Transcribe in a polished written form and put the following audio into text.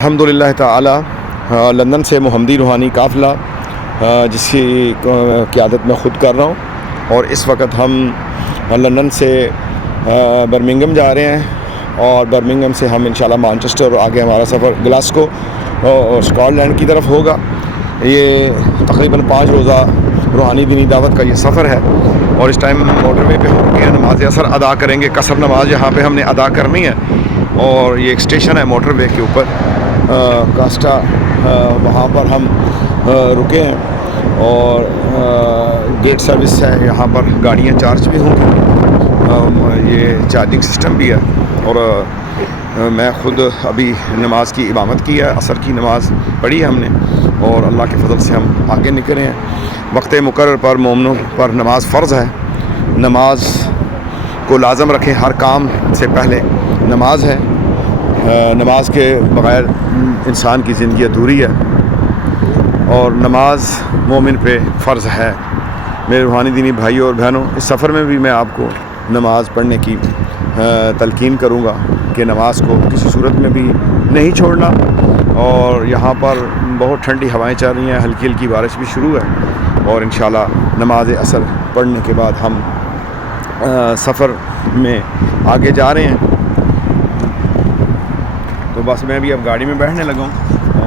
الحمدللہ تعالی لندن سے محمدی روحانی قافلہ جس کی قیادت میں خود کر رہا ہوں، اور اس وقت ہم لندن سے برمنگھم جا رہے ہیں، اور برمنگھم سے ہم انشاءاللہ مانچسٹر اور آگے ہمارا سفر گلاسکو اور اسکاٹ لینڈ کی طرف ہوگا۔ یہ تقریباً 5 روزہ روحانی دینی دعوت کا یہ سفر ہے، اور اس ٹائم موٹر وے پہ ہو کے نماز اثر ادا کریں گے۔ قصر نماز یہاں پہ ہم نے ادا کرنی ہے، اور یہ ایک اسٹیشن ہے موٹر وے کے اوپر کاسٹا، وہاں پر ہم رکے ہیں، اور گیٹ سروس ہے، یہاں پر گاڑیاں چارج بھی ہوں گی، یہ چارجنگ سسٹم بھی ہے۔ اور میں خود ابھی نماز کی امامت کی ہے، عصر کی نماز پڑھی ہے ہم نے، اور اللہ کے فضل سے ہم آگے نکلے ہیں۔ وقت مقرر پر مومنوں پر نماز فرض ہے، نماز کو لازم رکھیں، ہر کام سے پہلے نماز ہے۔ نماز کے بغیر انسان کی زندگی ادھوری ہے، اور نماز مومن پہ فرض ہے۔ میرے روحانی دینی بھائیوں اور بہنوں، اس سفر میں بھی میں آپ کو نماز پڑھنے کی تلقین کروں گا کہ نماز کو کسی صورت میں بھی نہیں چھوڑنا۔ اور یہاں پر بہت ٹھنڈی ہوائیں چل رہی ہیں، ہلکی ہلکی بارش بھی شروع ہے، اور انشاءاللہ نماز عصر پڑھنے کے بعد ہم سفر میں آگے جا رہے ہیں۔ تو بس میں بھی اب گاڑی میں بیٹھنے لگا ہوں۔